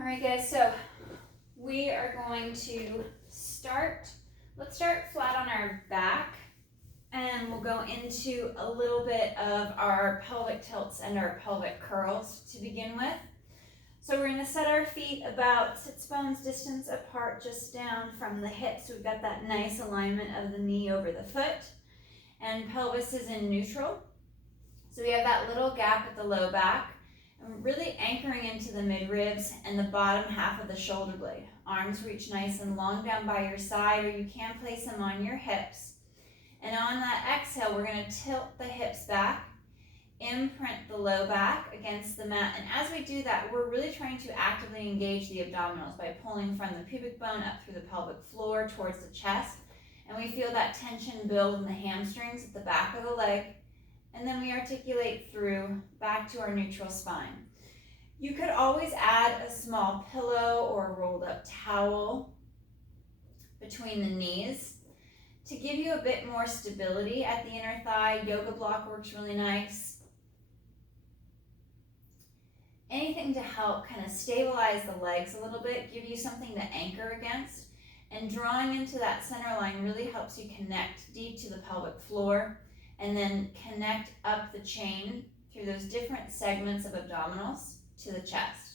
All right, guys, so we are going to let's start flat on our back, and we'll go into a little bit of our pelvic tilts and our pelvic curls to begin with. So we're gonna set our feet about sits bones distance apart, just down from the hips. We've got that nice alignment of the knee over the foot, and pelvis is in neutral. So we have that little gap at the low back, and really anchoring into the mid-ribs and the bottom half of the shoulder blade. Arms reach nice and long down by your side, or you can place them on your hips. And on that exhale, we're going to tilt the hips back, imprint the low back against the mat. And as we do that, we're really trying to actively engage the abdominals by pulling from the pubic bone up through the pelvic floor towards the chest. And we feel that tension build in the hamstrings at the back of the leg. And then we articulate through back to our neutral spine. You could always add a small pillow or a rolled up towel between the knees to give you a bit more stability at the inner thigh. Yoga block works really nice. Anything to help kind of stabilize the legs a little bit, give you something to anchor against. And drawing into that center line really helps you connect deep to the pelvic floor, and then connect up the chain through those different segments of abdominals to the chest.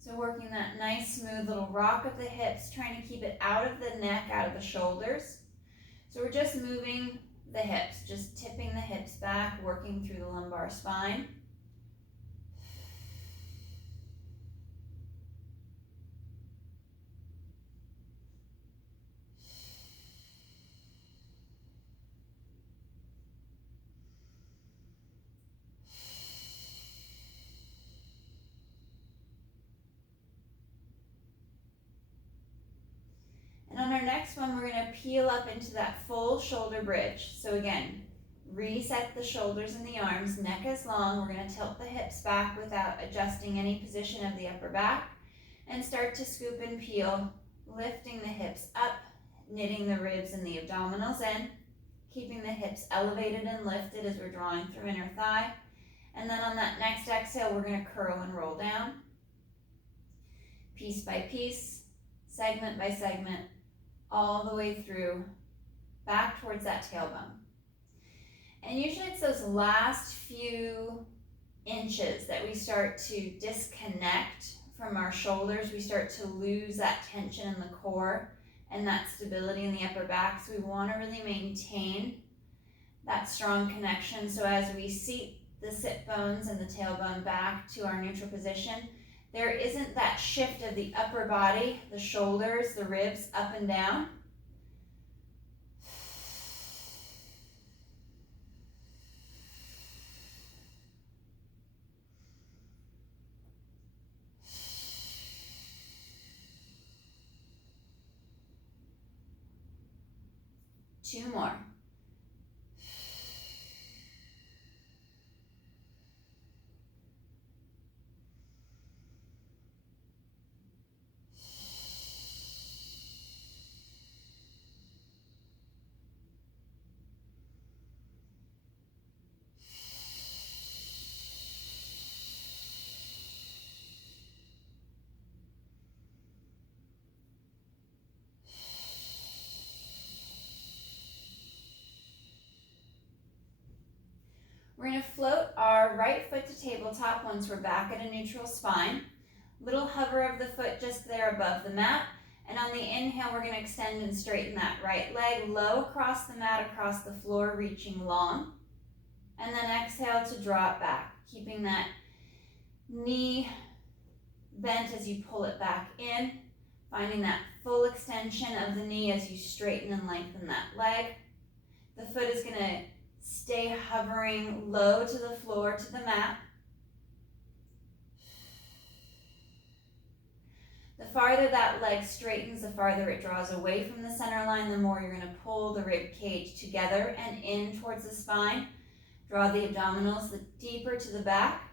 So working that nice smooth little rock of the hips, trying to keep it out of the neck, out of the shoulders. So we're just moving the hips, just tipping the hips back, working through the lumbar spine. And on our next one, we're going to peel up into that full shoulder bridge. So again, reset the shoulders and the arms, neck is long. We're going to tilt the hips back without adjusting any position of the upper back, and start to scoop and peel, lifting the hips up, knitting the ribs and the abdominals in, keeping the hips elevated and lifted as we're drawing through inner thigh. And then on that next exhale, we're going to curl and roll down, piece by piece, segment by segment, all the way through back towards that tailbone. And usually it's those last few inches that we start to disconnect from our shoulders. We start to lose that tension in the core and that stability in the upper back. So we want to really maintain that strong connection. So as we seat the sit bones and the tailbone back to our neutral position, there isn't that shift of the upper body, the shoulders, the ribs up and down. Two more. We're going to float our right foot to tabletop once we're back at a neutral spine. Little hover of the foot just there above the mat. And on the inhale, we're going to extend and straighten that right leg low across the mat, across the floor, reaching long. And then exhale to draw it back, keeping that knee bent as you pull it back in, finding that full extension of the knee as you straighten and lengthen that leg. The foot is going to stay hovering low to the floor, to the mat. The farther that leg straightens, the farther it draws away from the center line, the more you're going to pull the rib cage together and in towards the spine. Draw the abdominals deeper to the back.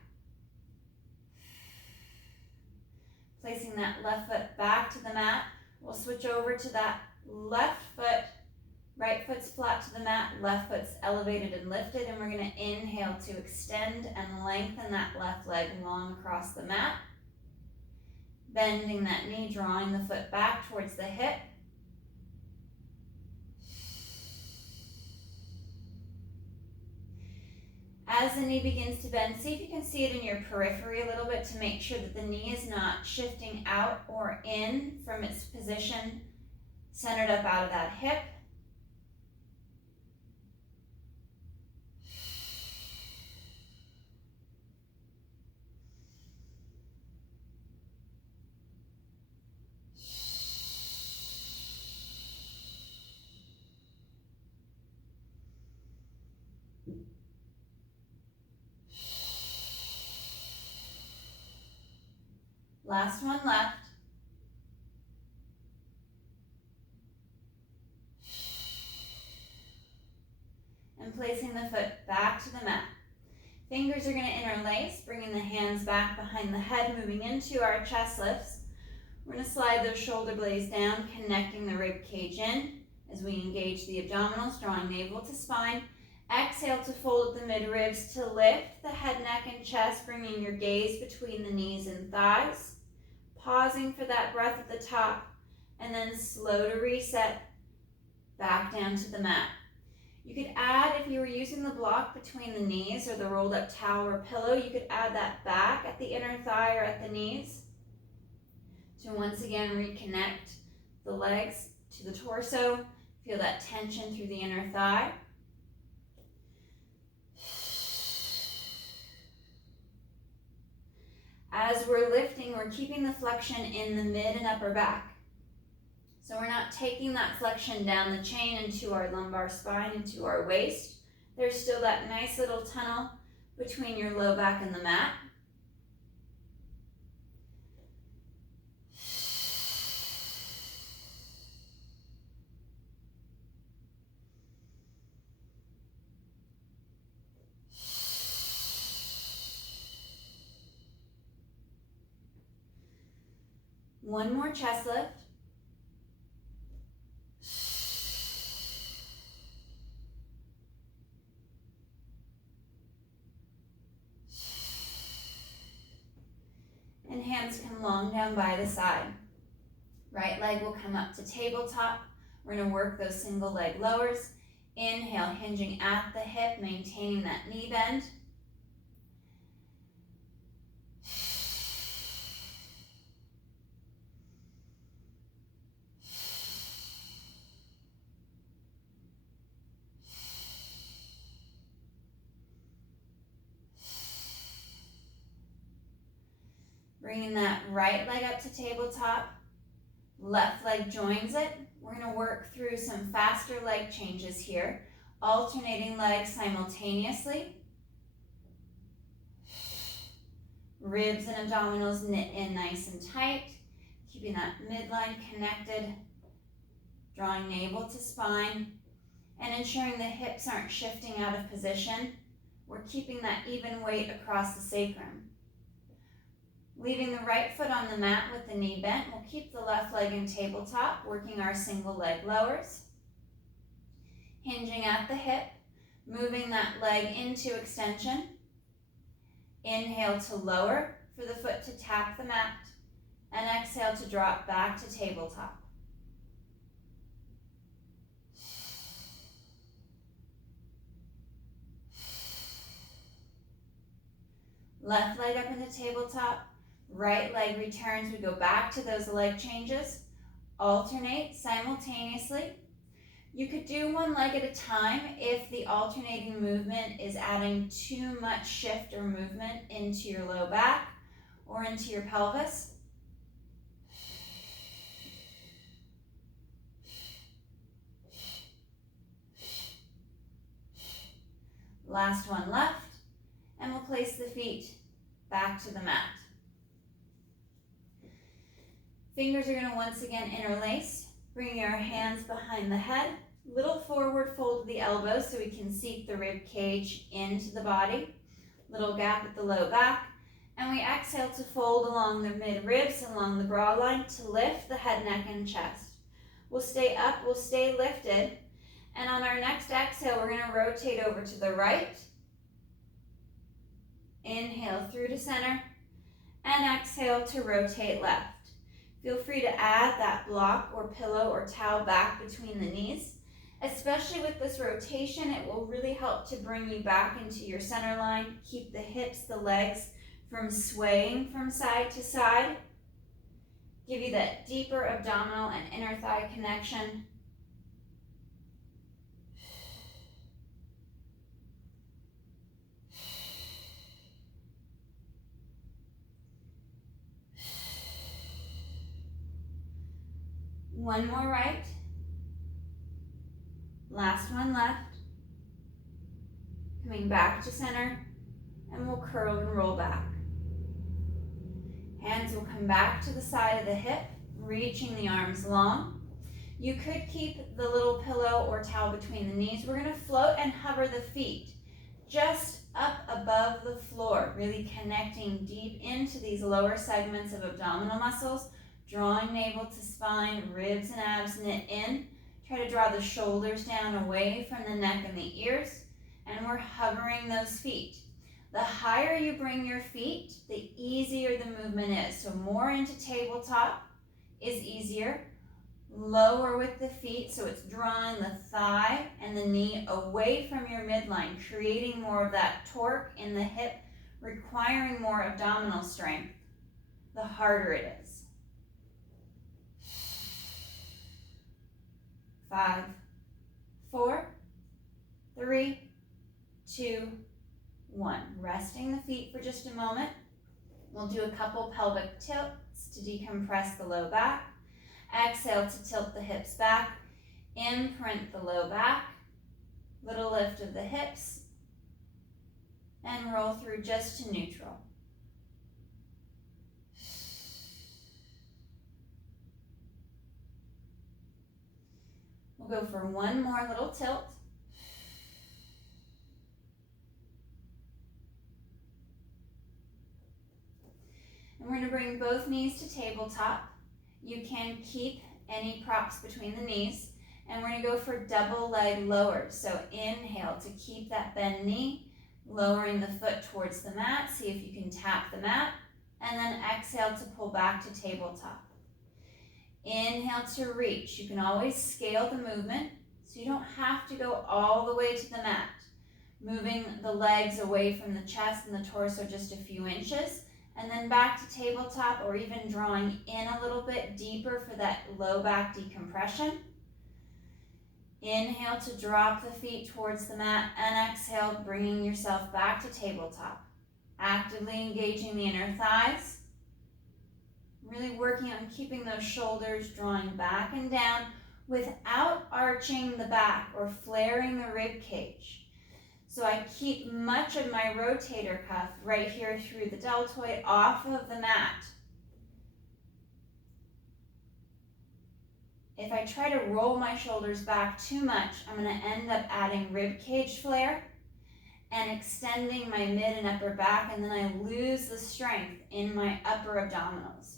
Placing that left foot back to the mat, we'll switch over to that left foot Right foot's flat to the mat, left foot's elevated and lifted, and we're going to inhale to extend and lengthen that left leg long across the mat. Bending that knee, drawing the foot back towards the hip. As the knee begins to bend, see if you can see it in your periphery a little bit to make sure that the knee is not shifting out or in from its position, centered up out of that hip. Last one left. And placing the foot back to the mat. Fingers are going to interlace, bringing the hands back behind the head, moving into our chest lifts. We're going to slide those shoulder blades down, connecting the rib cage in as we engage the abdominals, drawing navel to spine. Exhale to fold at the mid-ribs to lift the head, neck, and chest, bringing your gaze between the knees and thighs. Pausing for that breath at the top, and then slow to reset back down to the mat. You could add, if you were using the block between the knees or the rolled up towel or pillow, you could add that back at the inner thigh or at the knees to once again reconnect the legs to the torso. Feel that tension through the inner thigh. As we're lifting, we're keeping the flexion in the mid and upper back. So we're not taking that flexion down the chain into our lumbar spine, into our waist. There's still that nice little tunnel between your low back and the mat. One more chest lift. And hands come long down by the side. Right leg will come up to tabletop. We're going to work those single leg lowers. Inhale, hinging at the hip, maintaining that knee bend. Bringing that right leg up to tabletop, left leg joins it. We're going to work through some faster leg changes here, alternating legs simultaneously. Ribs and abdominals knit in nice and tight, keeping that midline connected, drawing navel to spine, and ensuring the hips aren't shifting out of position. We're keeping that even weight across the sacrum. Leaving the right foot on the mat with the knee bent, we'll keep the left leg in tabletop, working our single leg lowers. Hinging at the hip, moving that leg into extension. Inhale to lower for the foot to tap the mat, and exhale to drop back to tabletop. Left leg up into tabletop. Right leg returns. We go back to those leg changes. Alternate simultaneously. You could do one leg at a time if the alternating movement is adding too much shift or movement into your low back or into your pelvis. Last one left, and we'll place the feet back to the mat. Fingers are going to once again interlace, bringing our hands behind the head, little forward fold of the elbows so we can seat the rib cage into the body, little gap at the low back, and we exhale to fold along the mid ribs, along the broad line to lift the head, neck, and chest. We'll stay up, we'll stay lifted, And on our next exhale, we're going to rotate over to the right. Inhale through to center, and exhale to rotate left. Feel free to add that block or pillow or towel back between the knees. Especially with this rotation, it will really help to bring you back into your center line, keep the hips, the legs from swaying from side to side, give you that deeper abdominal and inner thigh connection. One more right. Last one left. Coming back to center, and we'll curl and roll back. Hands will come back to the side of the hip, reaching the arms long. You could keep the little pillow or towel between the knees. We're going to float and hover the feet just up above the floor, really connecting deep into these lower segments of abdominal muscles, drawing navel to spine, ribs and abs knit in. Try to draw the shoulders down away from the neck and the ears, and we're hovering those feet. The higher you bring your feet, the easier the movement is. So more into tabletop is easier. Lower with the feet, so it's drawing the thigh and the knee away from your midline, creating more of that torque in the hip, requiring more abdominal strength, the harder it is. 5, 4, 3, 2, 1. Resting the feet for just a moment. We'll do a couple pelvic tilts to decompress the low back. Exhale to tilt the hips back. Imprint the low back. Little lift of the hips. And roll through just to neutral. We'll go for one more little tilt. And we're going to bring both knees to tabletop. You can keep any props between the knees. And we're going to go for double leg lowers. So inhale to keep that bend knee, lowering the foot towards the mat. See if you can tap the mat. And then exhale to pull back to tabletop. Inhale to reach. You can always scale the movement, so you don't have to go all the way to the mat. Moving the legs away from the chest and the torso just a few inches, and then back to tabletop, or even drawing in a little bit deeper for that low back decompression. Inhale to drop the feet towards the mat, and exhale, bringing yourself back to tabletop. Actively engaging the inner thighs. Really working on keeping those shoulders drawing back and down without arching the back or flaring the rib cage. So I keep much of my rotator cuff right here through the deltoid off of the mat. If I try to roll my shoulders back too much, I'm going to end up adding rib cage flare and extending my mid and upper back, and then I lose the strength in my upper abdominals.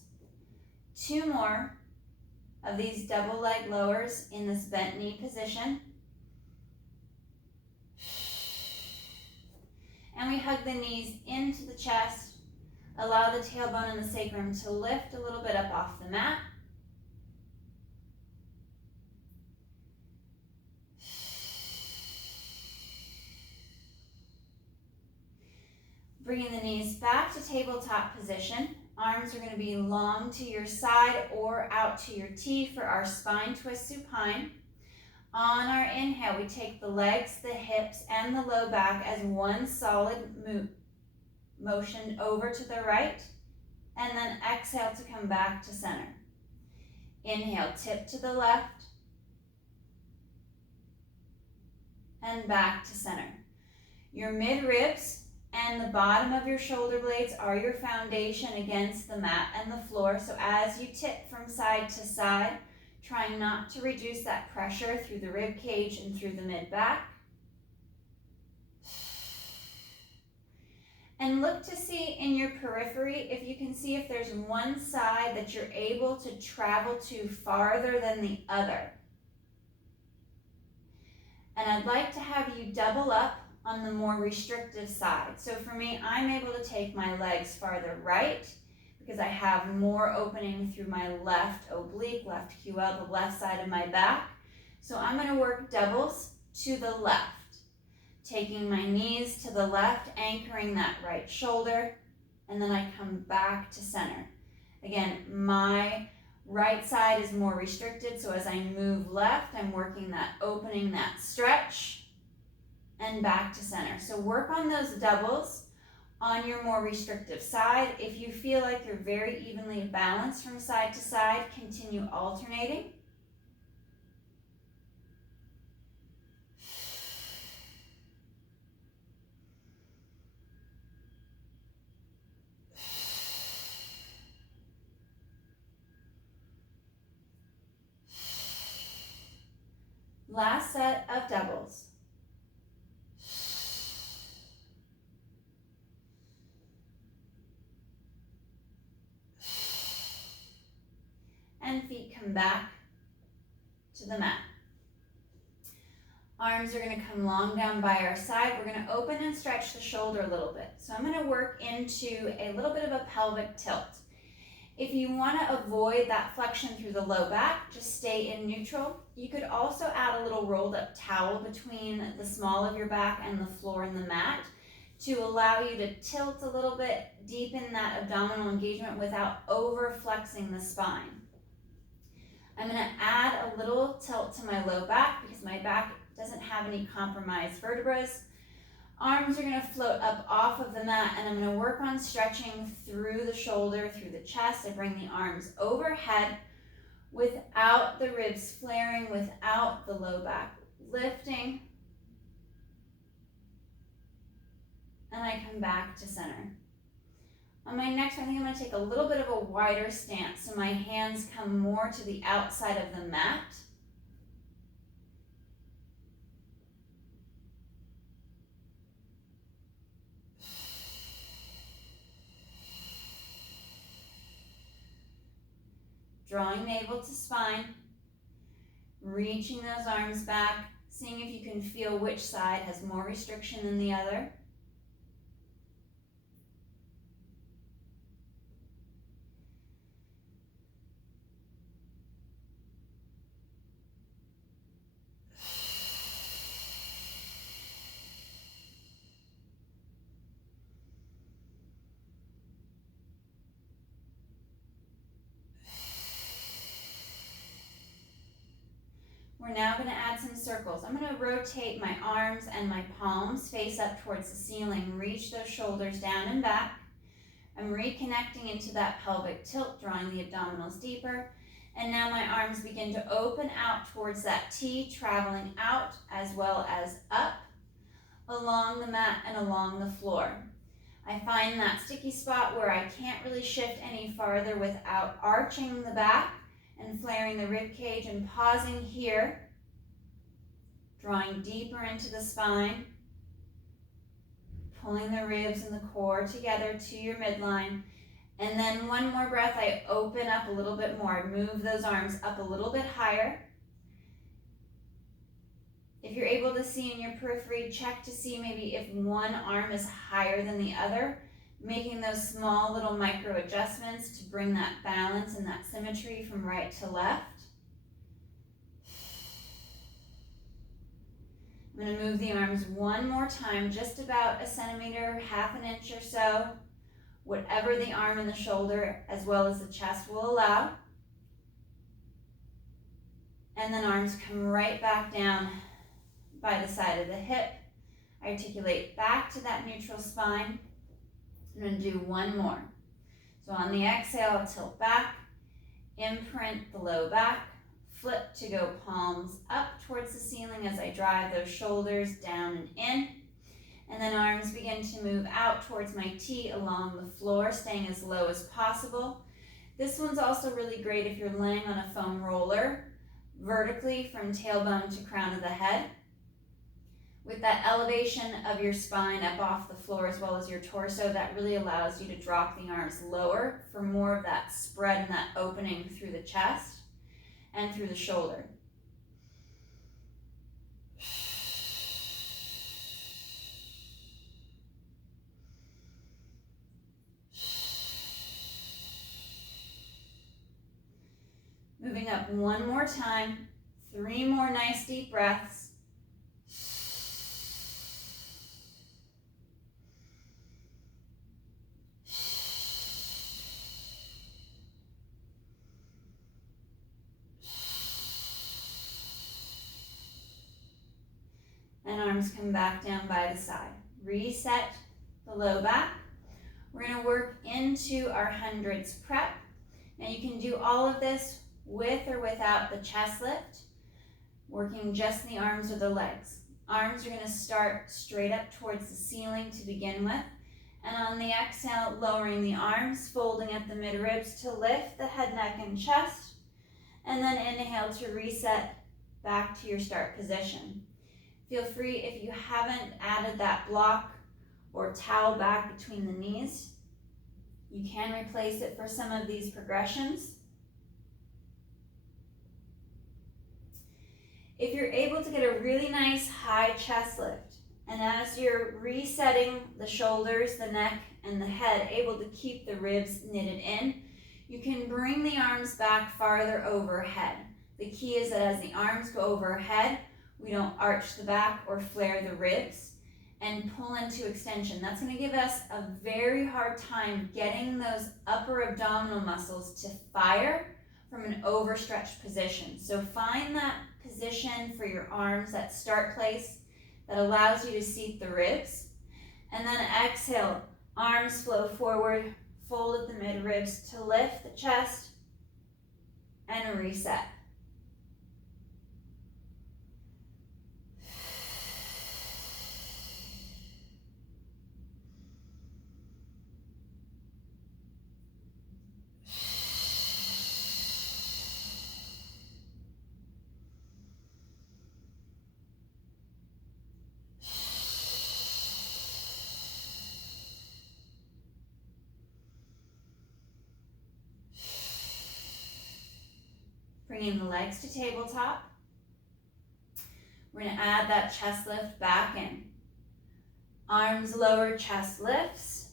2 more of these double leg lowers in this bent knee position. And we hug the knees into the chest. Allow the tailbone and the sacrum to lift a little bit up off the mat. Bringing the knees back to tabletop position. Arms are going to be long to your side or out to your T for our spine twist supine. On our inhale, we take the legs, the hips, and the low back as one solid motion over to the right, and then exhale to come back to center. Inhale, tip to the left, and back to center. Your mid-ribs and the bottom of your shoulder blades are your foundation against the mat and the floor. So as you tip from side to side, trying not to reduce that pressure through the rib cage and through the mid-back. And look to see in your periphery if you can see if there's one side that you're able to travel to farther than the other. And I'd like to have you double up on the more restrictive side. So for me, I'm able to take my legs farther right because I have more opening through my left oblique, left QL, the left side of my back. So I'm going to work doubles to the left, taking my knees to the left, anchoring that right shoulder, and then I come back to center. Again, my right side is more restricted, so as I move left, I'm working that opening, that stretch, and back to center. So work on those doubles on your more restrictive side. If you feel like you're very evenly balanced from side to side, continue alternating. Last set of doubles. And feet come back to the mat. Arms are going to come long down by our side. We're going to open and stretch the shoulder a little bit. So I'm going to work into a little bit of a pelvic tilt. If you want to avoid that flexion through the low back, just stay in neutral. You could also add a little rolled up towel between the small of your back and the floor and the mat to allow you to tilt a little bit, deepen that abdominal engagement without over flexing the spine. I'm going to add a little tilt to my low back because my back doesn't have any compromised vertebrae. Arms are going to float up off of the mat, and I'm going to work on stretching through the shoulder, through the chest. I bring the arms overhead without the ribs flaring, without the low back lifting. And I come back to center. On my next one, I think I'm going to take a little bit of a wider stance, so my hands come more to the outside of the mat. Drawing navel to spine, reaching those arms back, seeing if you can feel which side has more restriction than the other. We're now going to add some circles. I'm going to rotate my arms and my palms face up towards the ceiling. Reach those shoulders down and back. I'm reconnecting into that pelvic tilt, drawing the abdominals deeper. And now my arms begin to open out towards that T, traveling out as well as up along the mat and along the floor. I find that sticky spot where I can't really shift any farther without arching the back and flaring the rib cage and pausing here, drawing deeper into the spine, pulling the ribs and the core together to your midline. And then one more breath, I open up a little bit more. Move those arms up a little bit higher. If you're able to see in your periphery, check to see maybe if one arm is higher than the other, making those small little micro adjustments to bring that balance and that symmetry from right to left. I'm going to move the arms one more time, just about a centimeter, half an inch or so, whatever the arm and the shoulder as well as the chest will allow. And then arms come right back down by the side of the hip. Articulate back to that neutral spine. I'm going to do one more. So on the exhale, I'll tilt back, imprint the low back, flip to go palms up towards the ceiling as I drive those shoulders down and in. And then arms begin to move out towards my T along the floor, staying as low as possible. This one's also really great if you're laying on a foam roller, vertically from tailbone to crown of the head. With that elevation of your spine up off the floor as well as your torso, that really allows you to drop the arms lower for more of that spread and that opening through the chest and through the shoulder. Breathing up one more time. 3 more nice deep breaths. And arms come back down by the side. Reset the low back. We're going to work into our hundreds prep. Now you can do all of this with or without the chest lift, working just the arms or the legs. Arms are going to start straight up towards the ceiling to begin with. And on the exhale, lowering the arms, folding at the mid-ribs to lift the head, neck, and chest. And then inhale to reset back to your start position. Feel free, if you haven't added that block or towel back between the knees, you can replace it for some of these progressions. If you're able to get a really nice high chest lift, and as you're resetting the shoulders, the neck, and the head, able to keep the ribs knitted in, you can bring the arms back farther overhead. The key is that as the arms go overhead, we don't arch the back or flare the ribs and pull into extension. That's going to give us a very hard time getting those upper abdominal muscles to fire from an overstretched position. So find that position for your arms, that start place that allows you to seat the ribs. And then exhale, arms flow forward, fold at the mid-ribs to lift the chest and reset. Bringing the legs to tabletop. We're going to add that chest lift back in. Arms lower, chest lifts.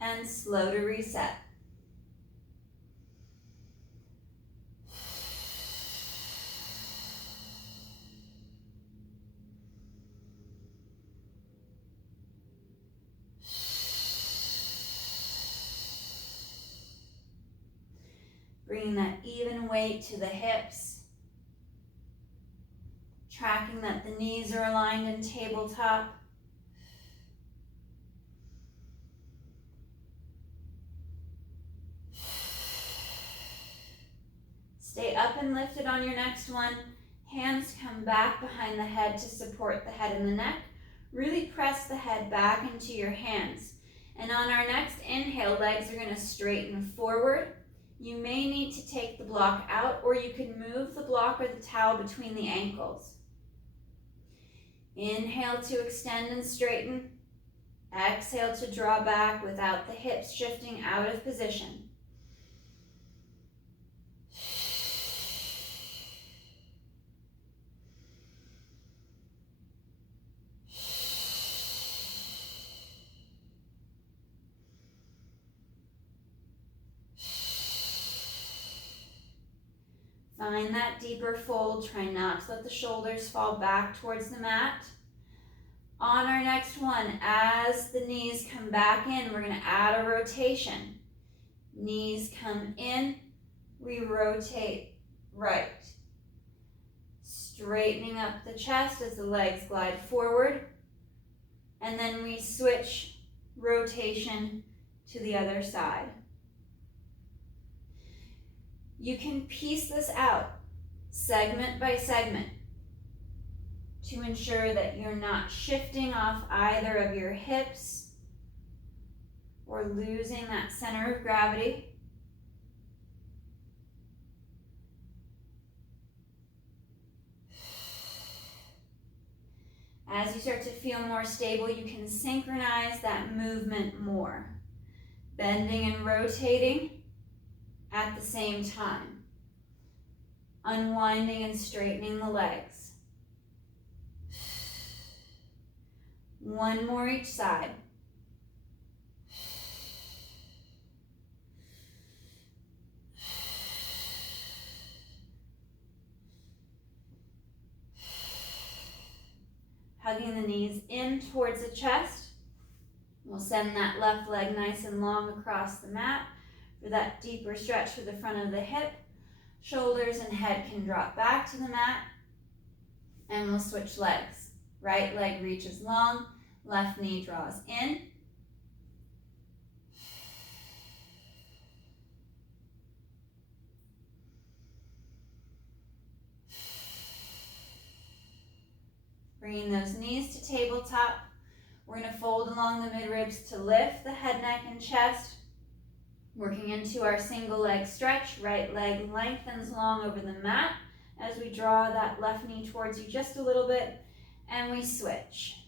And slow to reset. Bringing that even weight to the hips. Tracking that the knees are aligned in tabletop. Stay up and lifted on your next one. Hands come back behind the head to support the head and the neck. Really press the head back into your hands. And on our next inhale, legs are going to straighten forward. You may need to take the block out, or you can move the block or the towel between the ankles. Inhale to extend and straighten. Exhale to draw back without the hips shifting out of position. Find that deeper fold. Try not to let the shoulders fall back towards the mat. On our next one, as the knees come back in, we're going to add a rotation. Knees come in, we rotate right. Straightening up the chest as the legs glide forward. And then we switch rotation to the other side. You can piece this out, segment by segment, to ensure that you're not shifting off either of your hips or losing that center of gravity. As you start to feel more stable, you can synchronize that movement more, bending and rotating at the same time, unwinding and straightening the legs. One more each side. knees in towards the chest. We'll send that left leg nice and long across the mat for that deeper stretch through the front of the hip. Shoulders and head can drop back to the mat. And we'll switch legs. Right leg reaches long, left knee draws in. Bringing those knees to tabletop. We're going to fold along the mid-ribs to lift the head, neck, and chest. Working into our single leg stretch. Right leg lengthens long over the mat as we draw that left knee towards you just a little bit. And we switch.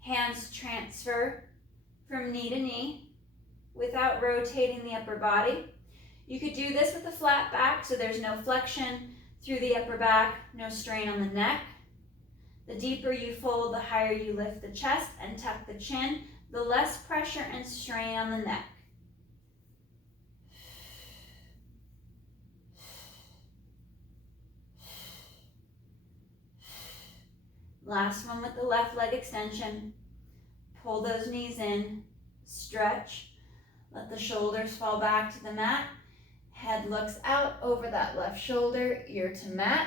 Hands transfer from knee to knee without rotating the upper body. You could do this with a flat back, so there's no flexion through the upper back, no strain on the neck. The deeper you fold, the higher you lift the chest and tuck the chin, the less pressure and strain on the neck. Last one with the left leg extension. Pull those knees in, stretch. Let the shoulders fall back to the mat. Head looks out over that left shoulder, ear to mat.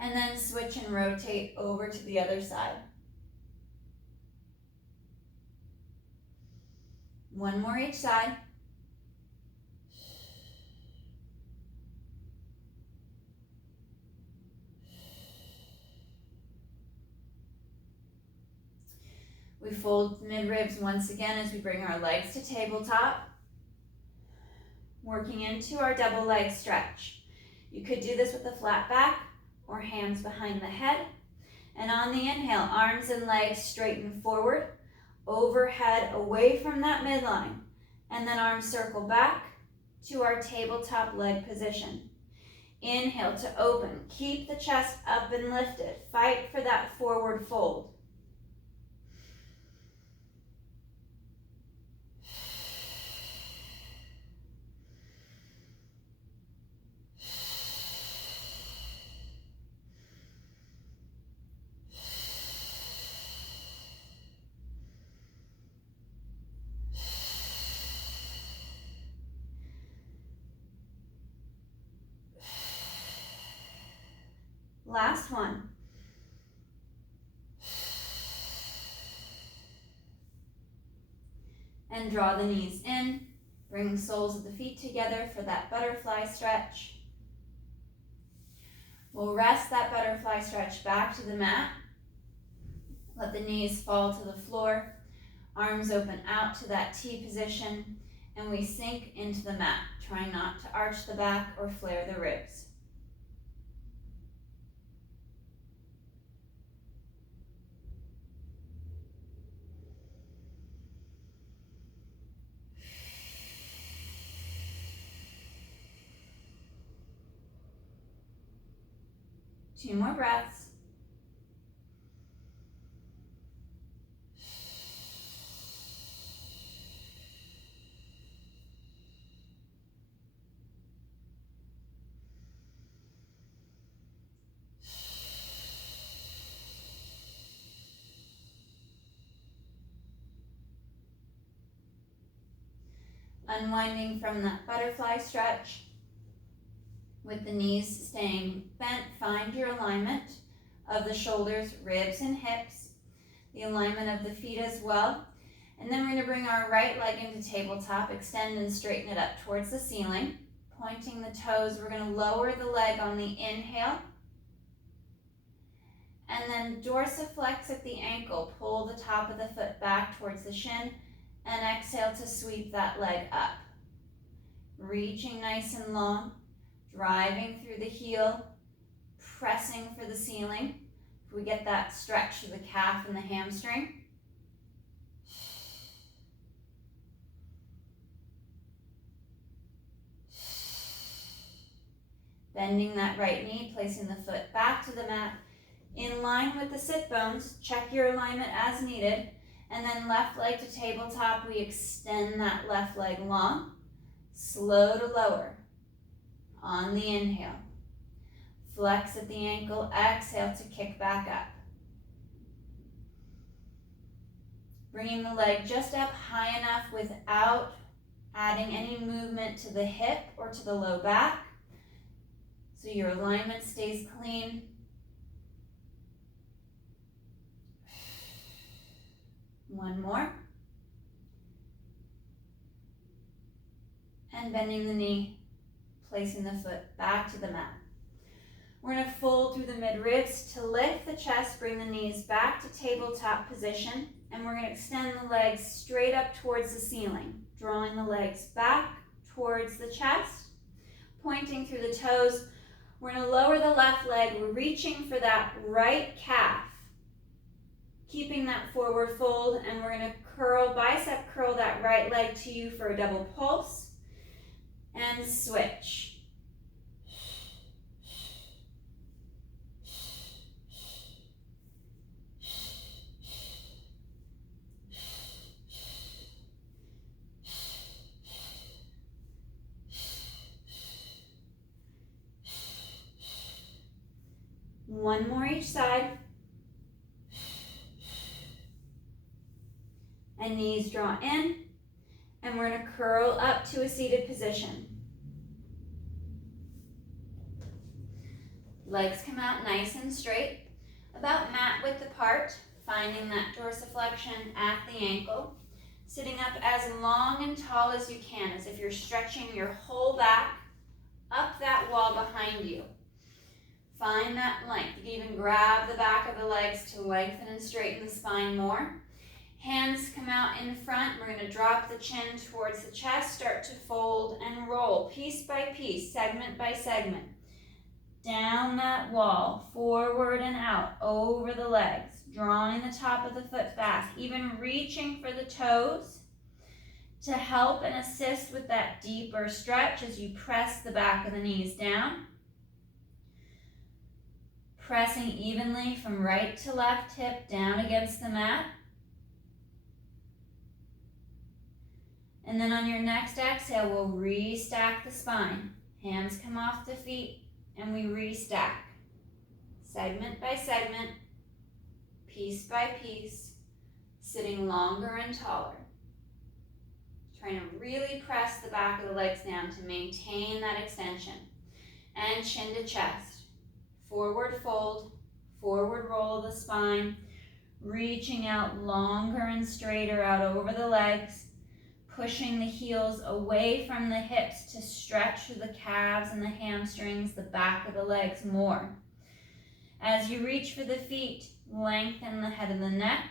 And then switch and rotate over to the other side. One more each side. We fold mid-ribs once again as we bring our legs to tabletop. Working into our double leg stretch. You could do this with a flat back or hands behind the head. And on the inhale, arms and legs straighten forward, overhead away from that midline. And then arms circle back to our tabletop leg position. Inhale to open. Keep the chest up and lifted. Fight for that forward fold. Last one. And draw the knees in. Bring the soles of the feet together for that butterfly stretch. We'll rest that butterfly stretch back to the mat. Let the knees fall to the floor. Arms open out to that T position. And we sink into the mat. Try not to arch the back or flare the ribs. Two more breaths. Unwinding from that butterfly stretch. With the knees staying bent, find your alignment of the shoulders, ribs, and hips. The alignment of the feet as well. And then we're going to bring our right leg into tabletop, extend and straighten it up towards the ceiling. Pointing the toes, we're going to lower the leg on the inhale. And then dorsiflex at the ankle. Pull the top of the foot back towards the shin. And exhale to sweep that leg up. Reaching nice and long. Driving through the heel, pressing for the ceiling. If we get that stretch to the calf and the hamstring. Bending that right knee, placing the foot back to the mat. In line with the sit bones, check your alignment as needed. And then left leg to tabletop, we extend that left leg long. Slow to lower. On the inhale, Flex at the ankle, exhale to kick back up. Bringing the leg just up high enough without adding any movement to the hip or to the low back, so your alignment stays clean. One more. And bending the knee, placing the foot back to the mat. We're going to fold through the mid-ribs to lift the chest, bring the knees back to tabletop position, and we're going to extend the legs straight up towards the ceiling, drawing the legs back towards the chest, pointing through the toes. We're going to lower the left leg, we're reaching for that right calf, keeping that forward fold, and we're going to bicep curl that right leg to you for a double pulse, and switch. One more each side. And knees draw in, and we're going to curl up to a seated position. Legs come out nice and straight, about mat width apart, finding that dorsiflexion at the ankle. Sitting up as long and tall as you can, as if you're stretching your whole back up that wall behind you. Find that length. You can even grab the back of the legs to lengthen and straighten the spine more. Hands come out in front. We're going to drop the chin towards the chest, start to fold and roll piece by piece, segment by segment. Down that wall, forward and out, over the legs, drawing the top of the foot back, even reaching for the toes to help and assist with that deeper stretch as you press the back of the knees down. Pressing evenly from right to left hip down against the mat. And then on your next exhale, we'll restack the spine. Hands come off the feet and we restack. Segment by segment, piece by piece, sitting longer and taller. Trying to really press the back of the legs down to maintain that extension. And chin to chest. Forward fold, forward roll of the spine, reaching out longer and straighter out over the legs, pushing the heels away from the hips to stretch through the calves and the hamstrings, the back of the legs more. As you reach for the feet, lengthen the head of the neck,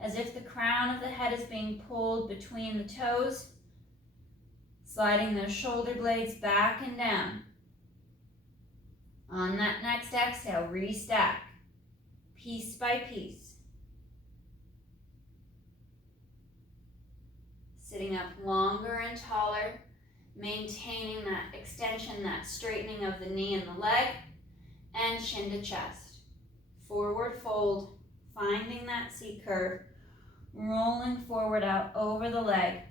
as if the crown of the head is being pulled between the toes, sliding those shoulder blades back and down. On that next exhale, restack, piece by piece. Sitting up longer and taller, maintaining that extension, that straightening of the knee and the leg, and chin to chest. Forward fold, finding that C curve, rolling forward out over the leg,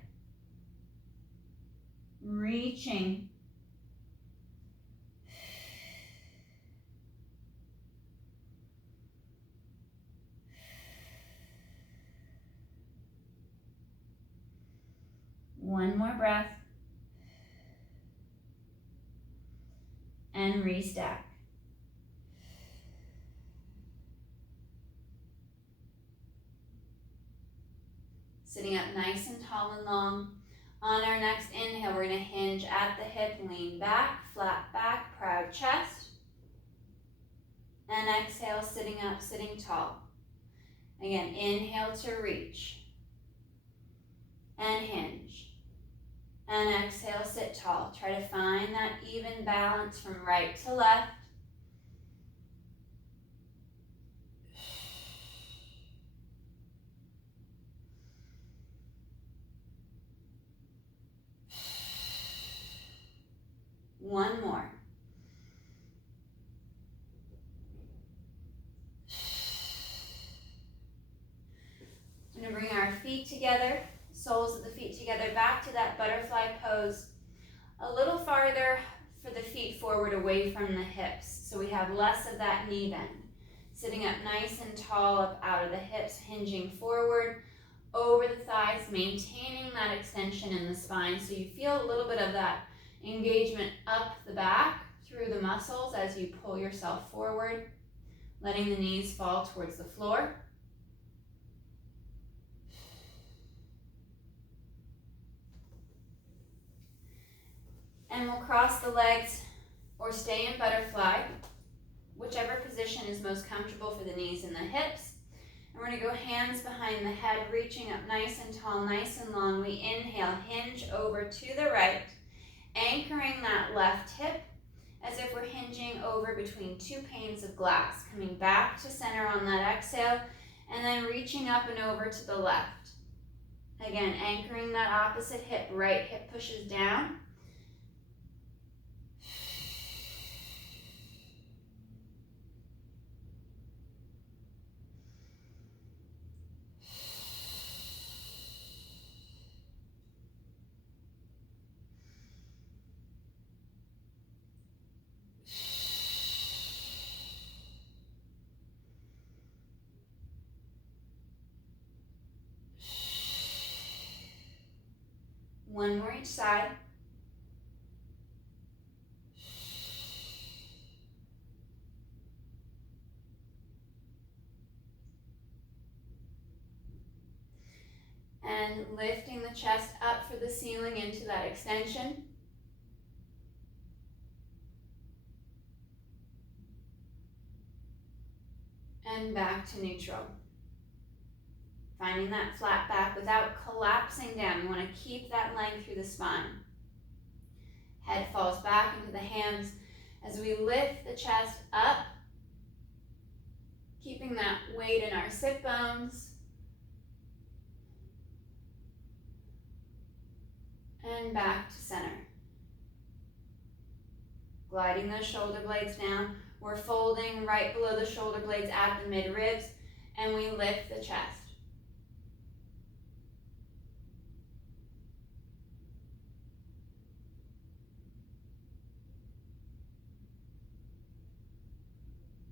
reaching. One more breath. And restack. Sitting up nice and tall and long. On our next inhale, we're going to hinge at the hip, lean back, flat back, proud chest. And exhale, sitting up, sitting tall. Again, inhale to reach. And hinge. And exhale, sit tall. Try to find that even balance from right to left. One more. I'm going to bring our feet together, soles of the feet together, back to that butterfly pose. A little farther for the feet forward away from the hips, so we have less of that knee bend. Sitting up nice and tall, up out of the hips, hinging forward, over the thighs, maintaining that extension in the spine, so you feel a little bit of that engagement up the back through the muscles as you pull yourself forward, letting the knees fall towards the floor. And we'll cross the legs or stay in butterfly, whichever position is most comfortable for the knees and the hips. And we're going to go hands behind the head, reaching up nice and tall, nice and long. We inhale, hinge over to the right, anchoring that left hip as if we're hinging over between two panes of glass, coming back to center on that exhale, and then reaching up and over to the left. Again, anchoring that opposite hip, right hip pushes down. One more each side. And lifting the chest up for the ceiling into that extension. And back to neutral. Finding that flat back without collapsing down. You want to keep that length through the spine. Head falls back into the hands as we lift the chest up, keeping that weight in our sit bones. And back to center. Gliding those shoulder blades down. We're folding right below the shoulder blades at the mid-ribs, and we lift the chest.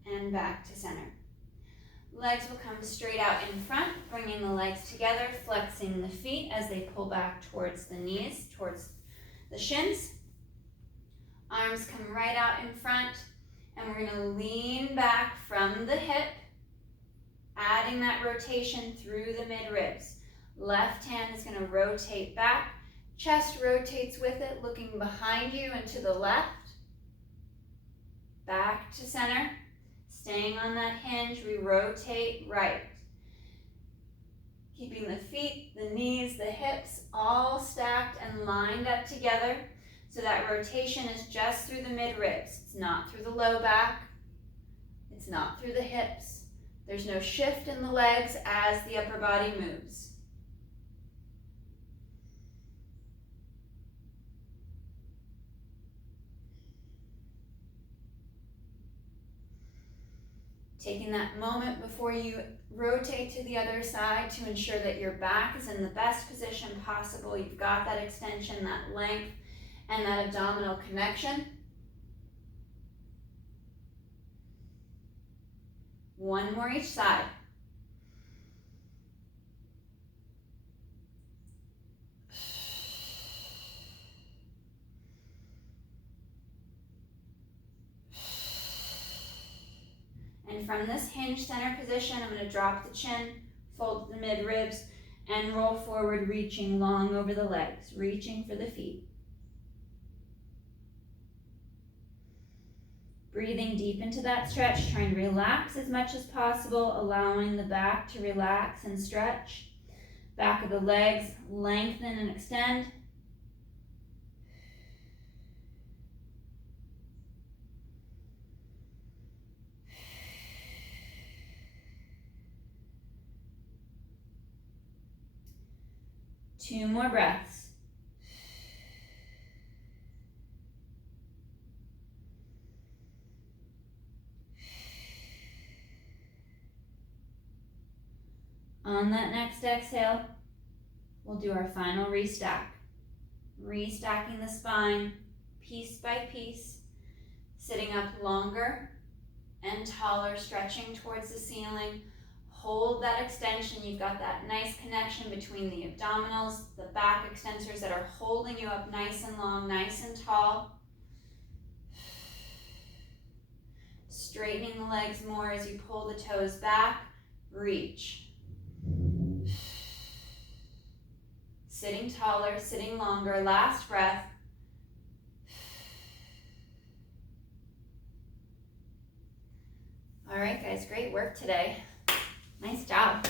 And back to center. Legs will come straight out in front, bringing the legs together, flexing the feet as they pull back towards the knees, towards the shins. Arms come right out in front, and we're going to lean back from the hip, adding that rotation through the mid-ribs. Left hand is going to rotate back, chest rotates with it, looking behind you and to the left. Back to center. Staying on that hinge, we rotate right. Keeping the feet, the knees, the hips all stacked and lined up together so that rotation is just through the mid-ribs. It's not through the low back. It's not through the hips. There's no shift in the legs as the upper body moves. Taking that moment before you rotate to the other side to ensure that your back is in the best position possible. You've got that extension, that length, and that abdominal connection. One more each side. And from this hinge center position, I'm going to drop the chin, fold the mid-ribs, and roll forward, reaching long over the legs, reaching for the feet. Breathing deep into that stretch, trying to relax as much as possible, allowing the back to relax and stretch. Back of the legs, lengthen and extend. Two more breaths. On that next exhale, we'll do our final restack. Restacking the spine piece by piece. Sitting up longer and taller, stretching towards the ceiling. Hold that extension. You've got that nice connection between the abdominals, the back extensors that are holding you up nice and long, nice and tall. Straightening the legs more as you pull the toes back. Reach. Sitting taller, sitting longer. Last breath. All right, guys, great work today. Nice job.